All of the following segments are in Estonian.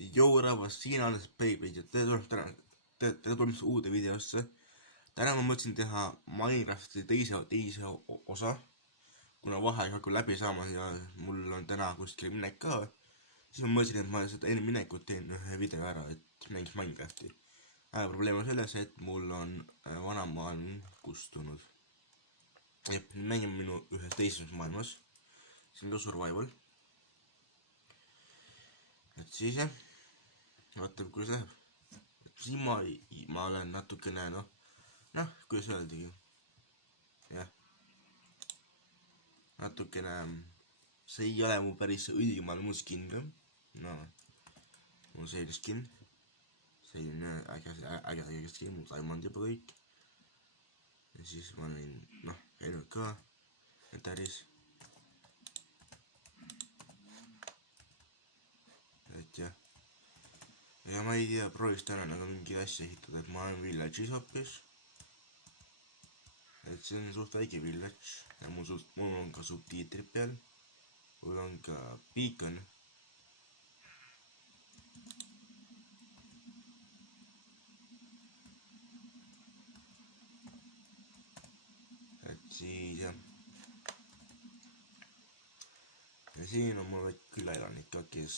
Joo rahvas, siin alles Baby ja tere tulemast uude videosse. Täna ma mõtlesin teha Minecrafti teise osa, kuna vaheaeg hakkab läbi saama ja mul on täna kuskil minek ka. Siis ma mõtlesin, et ma seda enne minekut teen ühe video ära, et mängiks Minecrafti. Probleem on selles, et mul on vanamaa on kustunud. Jep, mängime minu ühes teises maailmas. See on ka survival. Et siis jah, vaatame kuidas läheb. Siin ma olen natukene kuidas öeldagi. Jah. Natukene, see ei ole mu päris õige maailma skin ka. No, mul selline skin. Selline äge skin, mul diamond juba kõik. Ja siis ma olin, käinud ka Eteris. Et jah. Ja ma ei tea, prooviks täna nagu mingi asja ehitada, et ma olen village'is hoopis. Et see on suht väike village ja mul on ka subtiitrid peal. Mul on ka beacon. Et siis jah. Ja siin on mul väike külaelanik ka, kes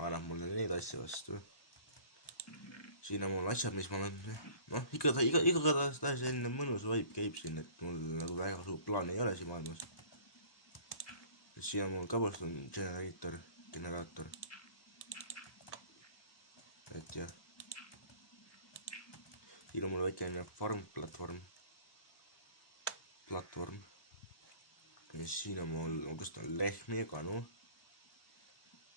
annab mulle neid asja vastu. Siin on mul asjad, mis ma olen, igatahes selline mõnus vibe käib siin, et mul nagu väga suur plaan ei ole siin maailmas. Siin on mul cobblestone generaator. Et jah. Siin on mul väike farm platvorm. Ja siin on mul, kust on lehmi ja kanu.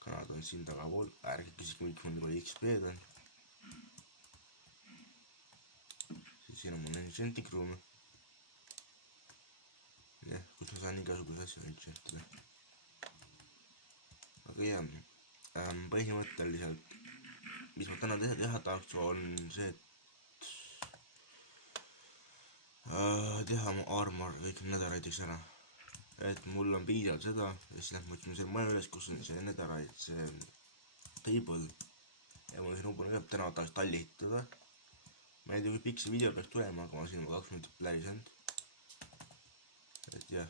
Kanad on siin tagapool, ärge küsige, miks mul juba XP-d on. Siin on mul enchanting room. Jah, kus ma saan igasuguse asju enchantida. Aga jah, põhimõtteliselt, mis ma täna teha tahaks, on see, et teha mu armor kõik netherite'iks ära. Et mul on piisavalt seda ja siis ma mõtlesin selle maja üles, kus on see netherite, see table. Ja mul siin umbes täna tahaks talli ehitada. Ma ei tea, kui pikk see video peaks tulema, aga ma siin 2 minutit plärisenud. Et jah.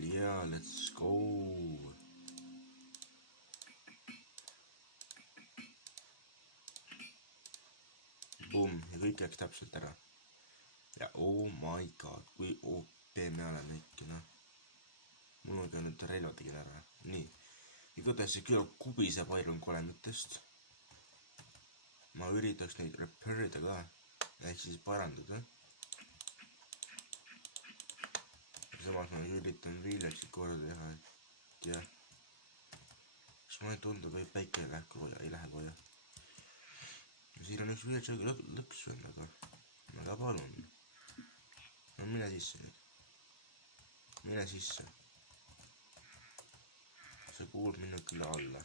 Yeah, let's go. Boom, ja kõik läks täpselt ära. Ja oh my god, kui OP me oleme ikka, Mul on ka nüüd relva tegin ära. Nii, igatahes see küll kubiseb Iron Golemitest. Ma üritaks neid repairida ka, ehk siis parandada. Samas ma üritan village'i korda teha, et jah. Kas mulle tundub, et päike ei lähe koja. Siin on üks village'i lõks veel, aga palun. No mine sisse nüüd. Mine sisse. Sa kuulud minna küll alla.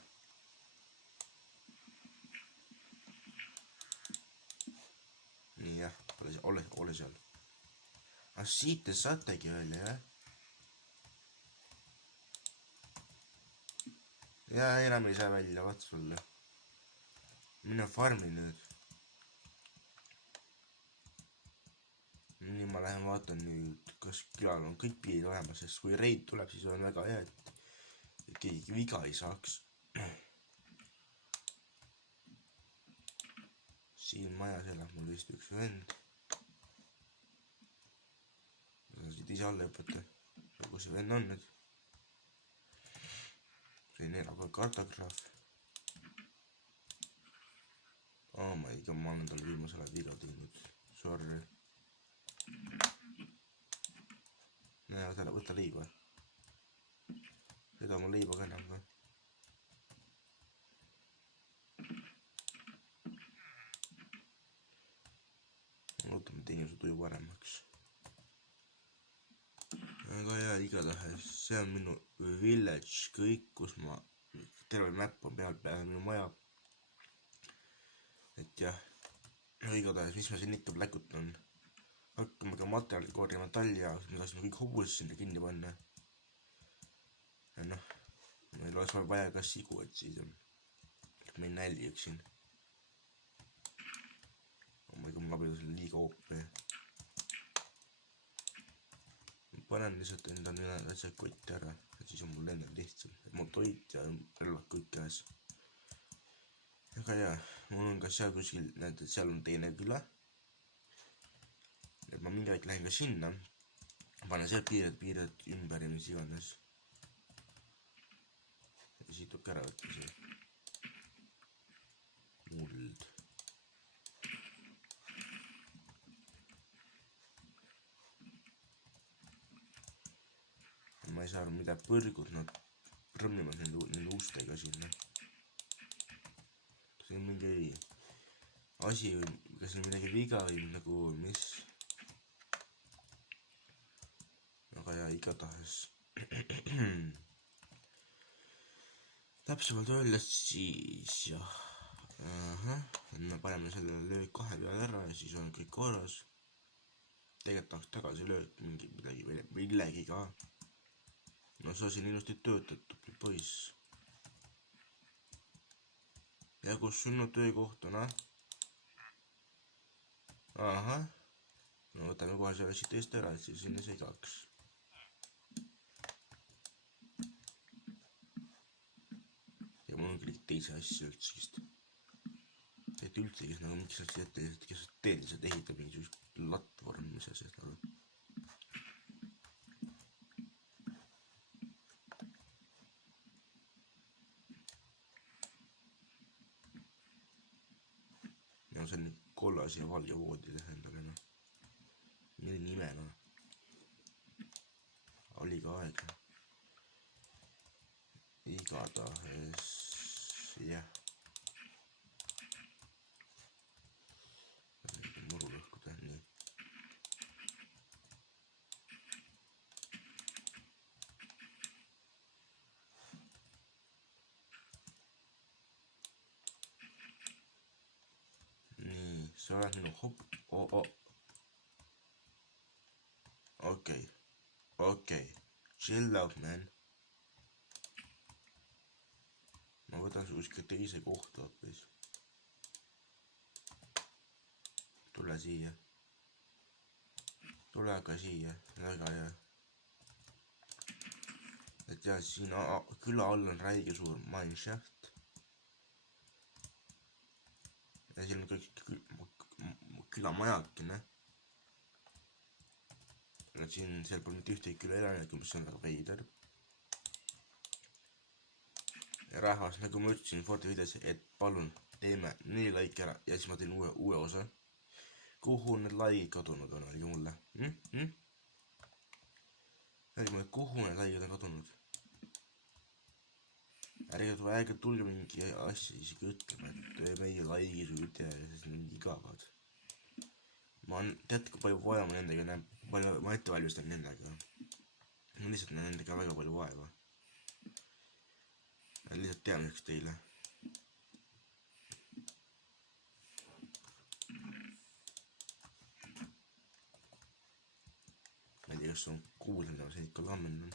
Nii jah, ole seal. Aga siit te saategi välja, jah? Ja enam ei saa välja, vaat sulle. Mine farmi nüüd. Nii ma lähen vaatan nüüd, kas külal on kõik piirid olemas, sest kui raid tuleb, siis on väga hea, et keegi viga ei saaks. Siin majas elab mul vist üks vend. Ma saan siit ise alla hüpata. Kus see vend on nüüd? Siin elab ka kartograaf. Oh my god, ma olen talle viimasel ajal viga teinud. Sorry. Näe, võta leiba. Seda mu leiba ka enam ka. Ootame teenuse tuju paremaks. Aga jah, igatahes, see on minu village kõik, kus ma, terve map on peal minu maja. Et jah, igatahes, mis ma siin ikka pläkutan. hakkama ka materjali korjama talli jaoks, me tahtsime kõik hobused sinna kinni panna. Ja noh, meil oleks vaja ka sigu, et siis me ei nälgiks siin. Ma pean selle liiga OP. Ma panen lihtsalt enda asjad kotti ära, et siis on mul endal lihtsam. Mul toit ja relvad kõik käes. Aga jaa, mul on ka seal kuskil, näed, et seal on teine küla. Et ma mingi aeg lähen ka sinna. Panen seal piired ümber ja mis iganes. Ja siit tuleb ära võtta see muld. Ma ei saa aru, mida põrgud nad prõmmivad nende ustega sinna. See on mingi asi, kas on midagi viga või nagu mis. Aga jaa, igatahes. Täpsemalt öeldes siis jah. Me paneme selle löök 2 peale ära ja siis on kõik korras. Tegelikult tahaks tagasi löök millegi ka. No sa siin ilusti töötad, tubli poiss. Ja kus sinu töökoht on, Ahah. No võtame kohe selle siit eest ära, et siis sinna segaks. Ja mul on kõik teise asja üldsegist. Et üldsegist nagu miks sa teed, kes teed lihtsalt ehitab mingisugust platvorm, mis sa sellest arvad. Ja see on nüüd kollas ja valge voodi teha endale, noh. Milline ime, noh. Oli ka aeg. Igatahes, jah. Muru lõhkuda, nii. Nii, sa oled minu Okei. Chill out, man. Ma võtan su kuskil teise kohta hoopis. Tule siia. Tule aga siia. Väga hea. Et jah, siin küla all on räige suur mineshaft. Ja siin on kõik külamajadki, noh. Ja siin seal pole mitte ühtegi küla elanikku, mis on väga veider. Ja rahvas, nagu ma ütlesin Forti videos, et palun teeme 4 laiki ära ja siis ma teen uue osa. Kuhu need laikid kadunud on, oligi mulle? Öelge mulle, kuhu need laikid on kadunud? Ärge tulge mingi asja isegi ütlema, et meie laikid või ütle, sest need on igavad. Ma tead, kui palju vaja ma nendega näen, palju ma ette valmistan nendega. Ma lihtsalt näen nendega väga palju vaeva. Lihtsalt teadmiseks teile. Ma ei tea, kas on kuulnud, aga see ikka lammen on.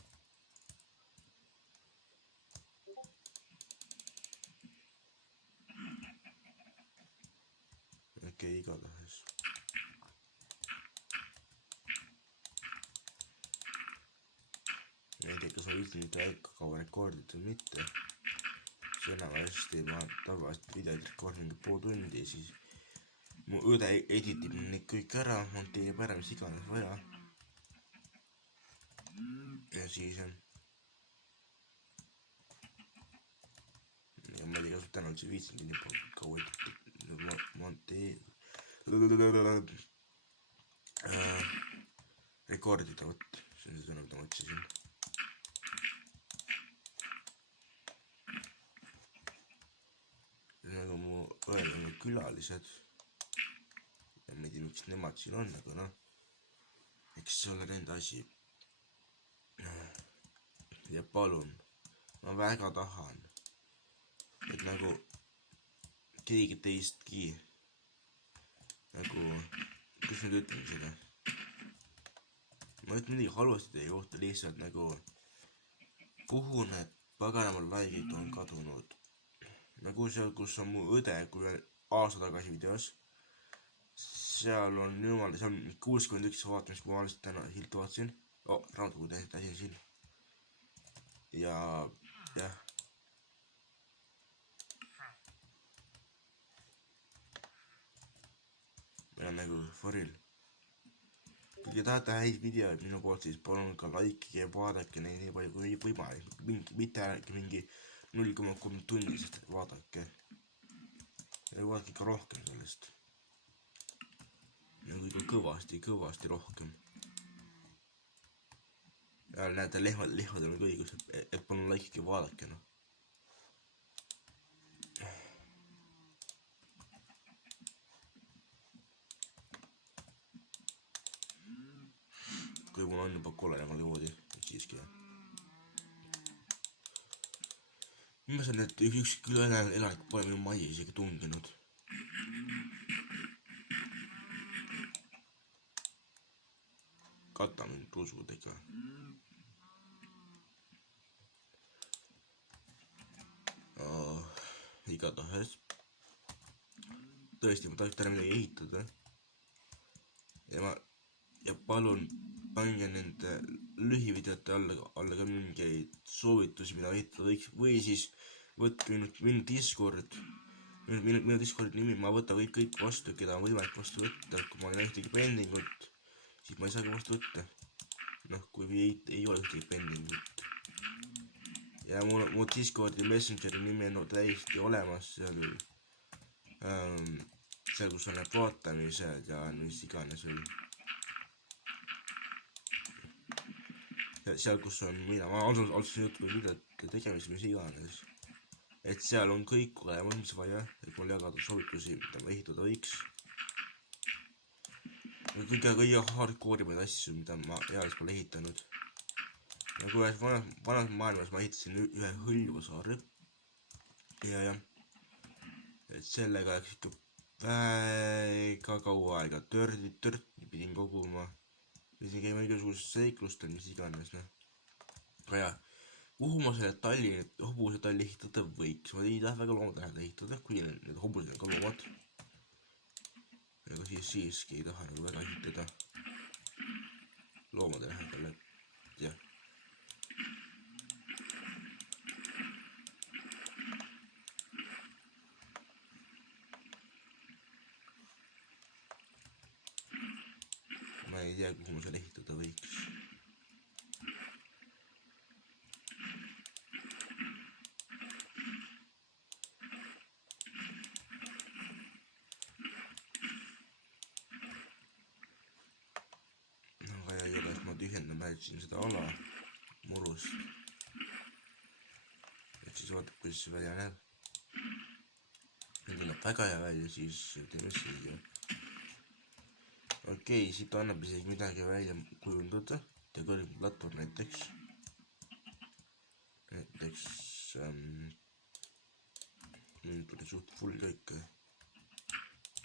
Okei, igatahes. Ma ei tea, kas ma üldse nüüd väga kaua rekordid või mitte. See enamasti ma tavaliselt videod rekordin pool tundi ja siis mu õde editib neid kõik ära, monteerib ära, mis iganes vaja. Ja siis on. Ja ma ei tea, kas täna üldse viitsingi nii kaua rekordida, võt. See on see sõna, mida ma otsisin. Nagu mu õel on külalised ja ma ei tea, miks nemad siin on, aga noh, eks see ole nende asi. Ja palun, ma väga tahan, et nagu keegi teistki nagu, kus nüüd ütleme seda, ma ütlen midagi halvasti teie kohta, lihtsalt nagu kuhu need paganama like'id on kadunud. Nagu seal, kus on mu õde, kui aasta tagasi videos, seal on jumal, seal on 61 vaatamist, kui ma alles täna silt vaatasin. Raamatukogu täisin siin. Ja jah. Meil on nagu foril. Kui te tahate häid videoid minu poolt, siis palun ka likeige ja vaadake neid nii palju kui võimalik. Mitte mingi 0,3 tundi, sest vaadake. Ja vaadake ka rohkem sellest. Nagu ikka kõvasti rohkem. Ja näete, lehmadel on õigus, et palun likeige ja vaadake, noh. Kui mul on juba koleraga niimoodi, siiski jah. Ma saan, et üks küla elanik pole minu majja isegi tunginud. Kata mind rusudega. Igatahes. Tõesti, ma tahaks täna midagi ehitada. Ja palun pange nende lühivideote alla ka mingeid soovitusi, mida ehitada võiks, või siis võtke minu Discord, minu Discordi nimi, ma võtan kõik vastu, keda on võimalik vastu võtta, kui ma olen ühtegi pendingut, siis ma ei saagi vastu võtta. Noh, kui ei ole ühtegi pendingut. Ja mu Discordi Messengeri nimi on täiesti olemas seal, kus on need vaatamised ja mis iganes oli. Seal, kus on ma alustasin juttu videote tegemist, mis iganes. Et seal on kõik olemas, mis vaja, et mul jagada soovitusi, mida ma ehitada võiks. Kõige hardcore'imaid asju, mida ma eales pole ehitanud. Nagu ühes vanas maailmas ma ehitasin ühe hõljusaare. Ja. Et sellega läks ikka väga kaua aega. Tördi pidin koguma. Pidin käima igasugusest seiklustel, mis iganes, noh. Aga jah, kuhu ma selle hobuse talli ehitada võiks? Ma ei taha väga loomatähele ehitada, kui need hobused on ka loomad. Aga siiski ei taha nagu väga ehitada loomade lähedale, jah. Ma ei tea, kuhu ma selle ehitada võiks. Aga igatahes ma tühjendan siin seda ala murust. Et siis vaatab, kuidas see välja näeb. Kui näeb väga hea välja, siis teeme siia. Okei, siit annab isegi midagi välja kujundada. Ja kõrgem platvorm näiteks. Nüüd tuli suht full kõike.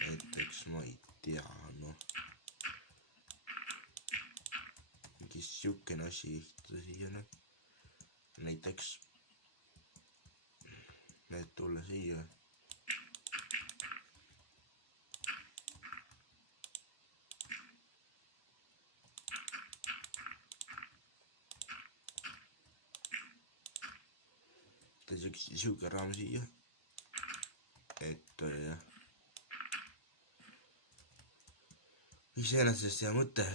Näiteks ma ei tea, noh. Mingi siukene asi ehitada siia, noh. Näiteks. Need tulla siia. Siuke raam siia, et jah, iseenesest hea mõte.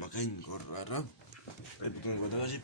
Ma käin korra ära, et ma tagasi.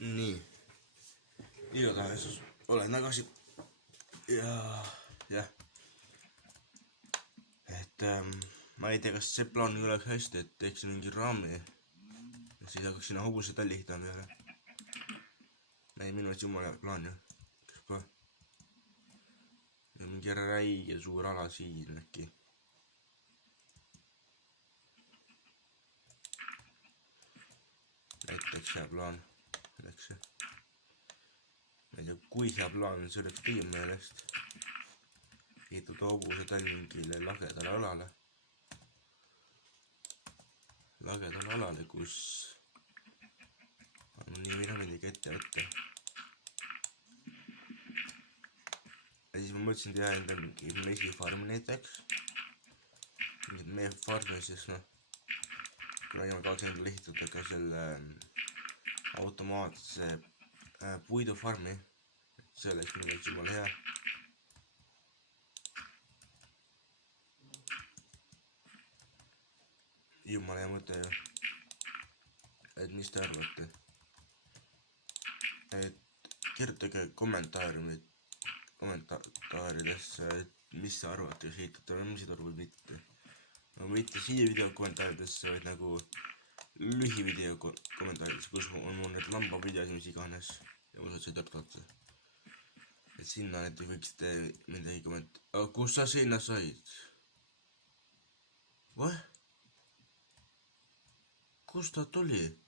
nii, igatahes olen tagasi ja jah, et ma ei tea, kas see plaan kõlaks hästi, et teeks mingi raami ja siis hakkaks sinna hobuse talli ehitama peale. ei, minu arust jumala plaan ju, kas ka mingi räige suur ala siin äkki. näiteks hea plaan oleks see. ma ei tea, kui hea plaan see oleks teie meelest. ehitada hobuse tall mingile lagedale alale, kus on nii või naa midagi ette võtta. ja siis ma mõtlesin teha endale mingi mesifarm näiteks. mingid meefarmi, siis noh, kunagi ma kaotsin endale ehitada ka selle automaatse puidufarmi. see oleks minu jaoks jumala hea. jumala hea mõte ju. et mis te arvate? et kirjutage kommentaaridesse, et mis te arvate, kas ehitate või mis te arvate mitte. no mitte siia video kommentaaridesse, vaid nagu lühivideo kommentaaridesse, kus on mul need lambavideod, mis iganes ja mul saad seda otsa. et sinna näiteks võiksite midagi aga kus sa sinna said? Vad? Kust ta tuli?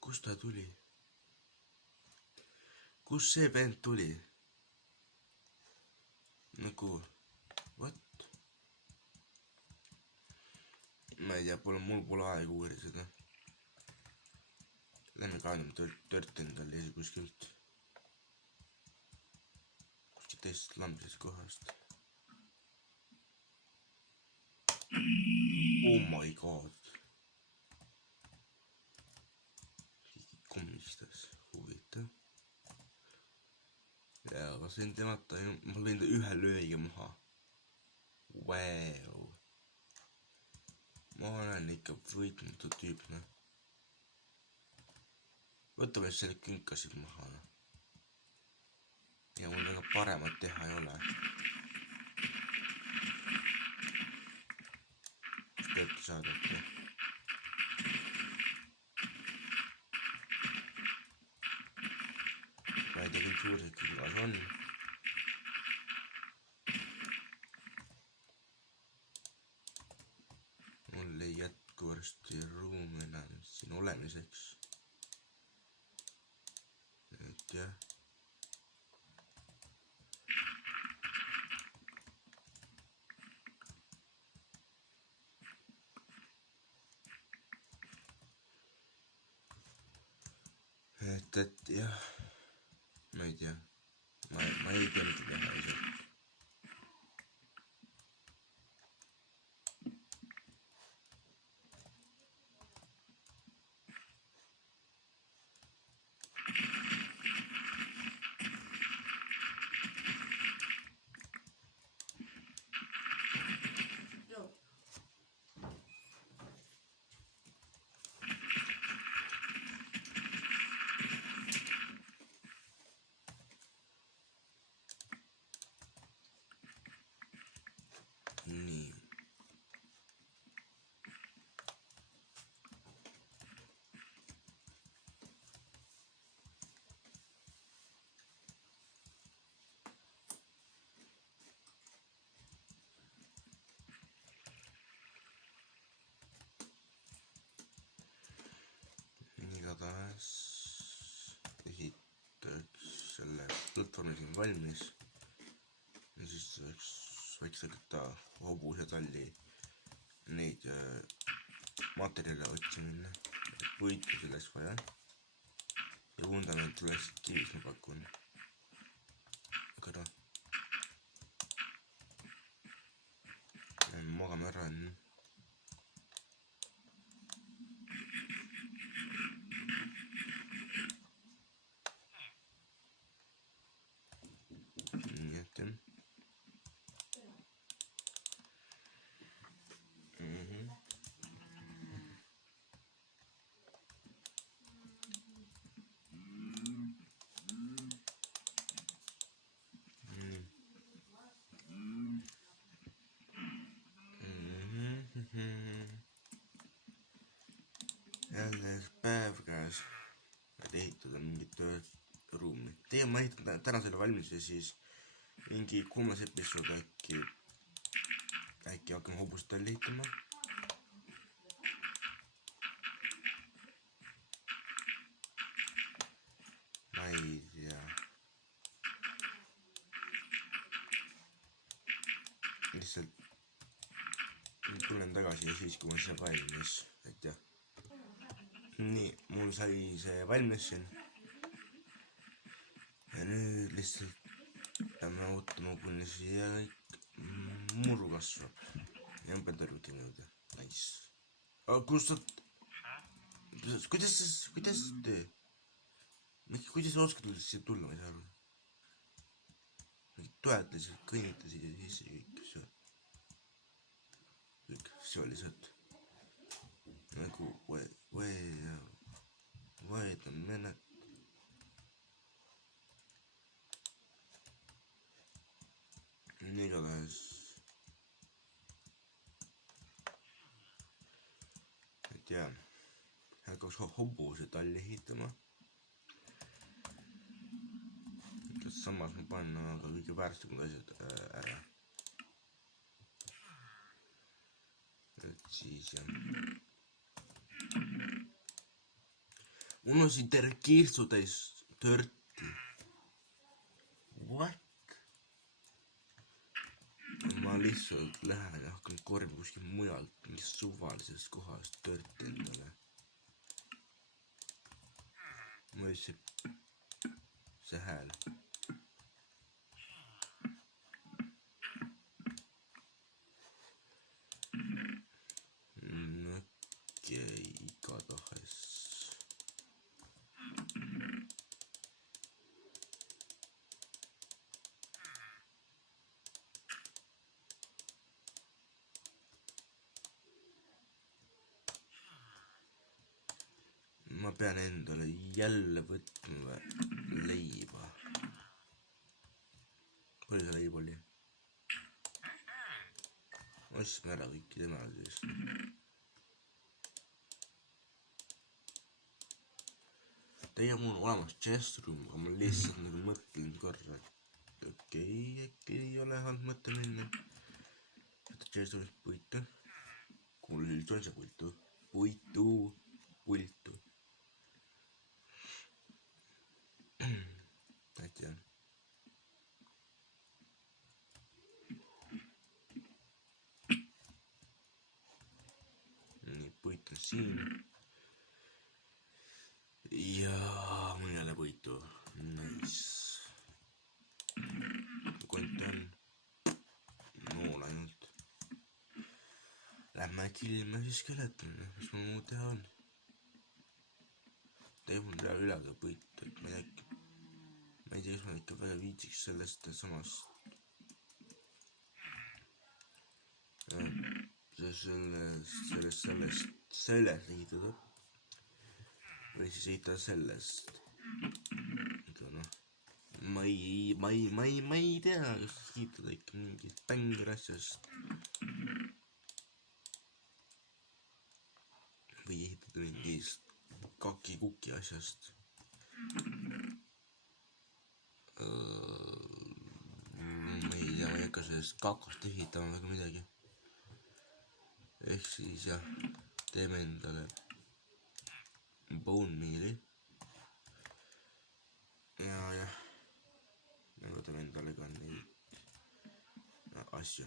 Kust ta tuli? Kust see vend tuli? nagu, what? ma ei tea, mul pole aega uurida seda. Lähme kaanime tört endale kuskilt teisest lambisest kohast. Oh my god. Komistas, huvitav. ja ma sain temata, ma lõin ta ühe löögiga maha. Wow. ma olen ikka võitmatu tüüp, noh. võtame selle künkasid maha, noh. ja mul väga paremat teha ei ole. mis tööti saadati? ma ei tea, kui suur see külvas on. mul ei jätku varsti ruumi enam siin olemiseks. et jah. et jah, ma ei tea, ma ei tea, mida teha ise. nii. igatahes ehitaks selle platvormi siin valmis ja siis võiks hakata hobuse talli neid materjale otsi minna. võitu selleks vaja ja vundament tuleks kivist, ma pakun. aga noh, magame ära enne. nii et jah. ehitada mingit ruumi. Teie ma ehitan täna selle valmis ja siis mingi 3. episood äkki hakkame hobust välja ehitama. Ma ei tea. Lihtsalt tulen tagasi ja siis, kui ma see valmis, et jah. Nii, mul sai see valmis siin. Ja nüüd lihtsalt peame ootama, kuni siia kõik muru kasvab. Ja ma pean tervikima juurde. Nice. Kuidas sa oskad siia tulla, ma ei saa aru. Mingid toed lihtsalt kõnnitasid ja sisse kõik. See oli lihtsalt nagu wait a minute. Igatahes et jah, hakkaks hobused alla ehitama. Samas ma panen aga kõige väärtuslikumad asjad ära. Et siis jah. Mul on siin terve kirstu täis törti. What? Ma lihtsalt lähen ja hakkan korjama kuskil mujalt mingist suvalisest kohast törti endale. Ma lihtsalt see hääl. Igatahes. Ma pean endale jälle võtma leiba. Palju see leib oli? Ostme ära kõiki tema siis. Teie mul on olemas chest room, aga ma lihtsalt nagu mõtlen korra. Okei, äkki ei ole halb mõte minna. Võtta chest roomist puitu. Kuule üldse on see puitu. Puitu. Äkki on. Nii, puit on siin. Ja mul jälle puitu. Nice. Kont on. Nool ainult. Lähme killime siis skeletoni. Mis mul muud teha on? Teeb mul üle ka puitu. Ma ei tea, kas ma ikka väga viitsiks sellest samast. Sellest ehitada. Või siis ehitada sellest. Ma ei tea, kas ehitada ikka mingit bängir asjast. Või ehitada mingist kaki-kuki asjast. Ma ei tea, ma ei hakka sellest kakast ehitama väga midagi. Ehk siis jah, teeme endale bone meal'i. Ja me võtame endale ka neid asju.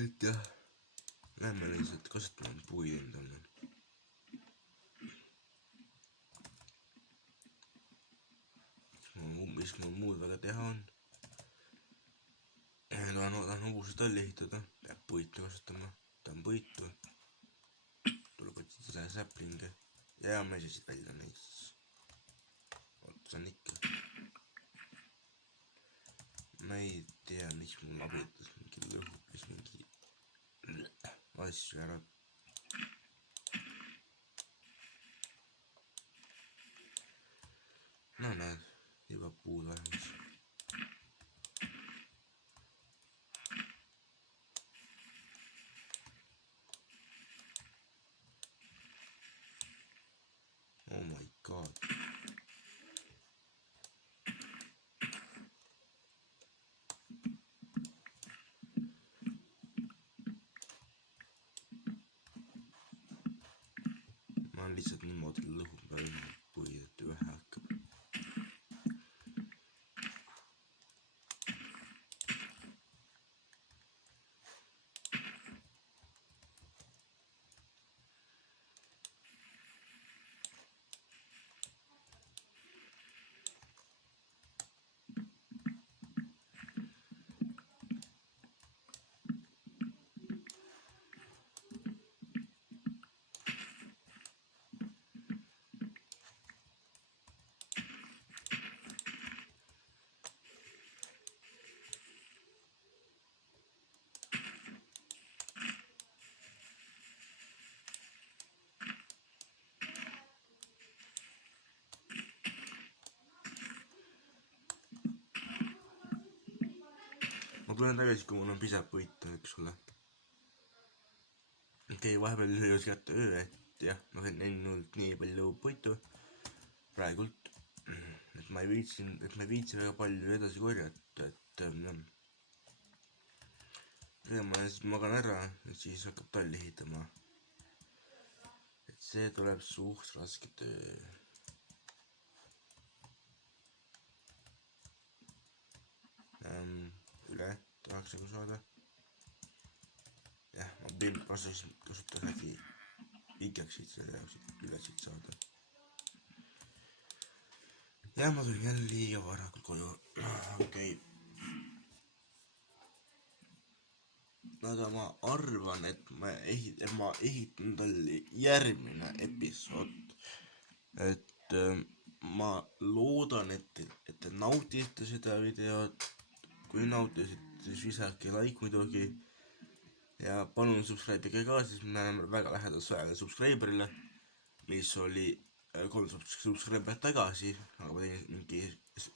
Et jah, lähme lihtsalt kasutame puid endale. Mis mul muud väga teha on. Tahan hobused alla ehitada, peab puitu kasutama, tahan puitu. Tuleb otsida säplinge ja meesisid välja neist. Otsan ikka. Ma ei tea, miks mul abitas mingi lõhupis mingi asju ära. god. Ma olen lihtsalt niimoodi lõhub välja põhiliselt ühe hakkab. Ma tulen tagasi, kui mul on pisap võita, eks ole. Okei, vahepeal jõudis kätte öö, et jah, ma sain ennult nii palju võitu praegult, et ma ei viitsi väga palju edasi korjata, et ma siis magan ära ja siis hakkab talli ehitama. Et see tuleb suht raske töö. Üle tahaks nagu saada. Jah, ma pidin kasutada äkki pikaksid selle jaoks, et üle siit saada. Jah, ma tulin jälle liiga varakult koju. Okei. Aga ma arvan, et ma ehitan talle järgmine episood. Et ma loodan, et te nautite seda videot. Kui nautisite, siis visake like muidugi. Ja palun subscribe'ige ka, siis me näeme väga lähedal 100 subscriberile, mis oli 3 subscribe'it tagasi, aga ma tegin mingi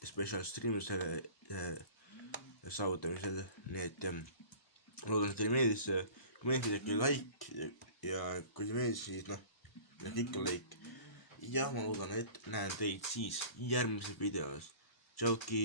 special stream selle saavutamisel, nii et loodan, et teile meeldis, kui meeldis äkki like ja kui see meeldis, siis noh, ikka like. Ja ma loodan, et näen teid siis järgmises videos. Tšauki!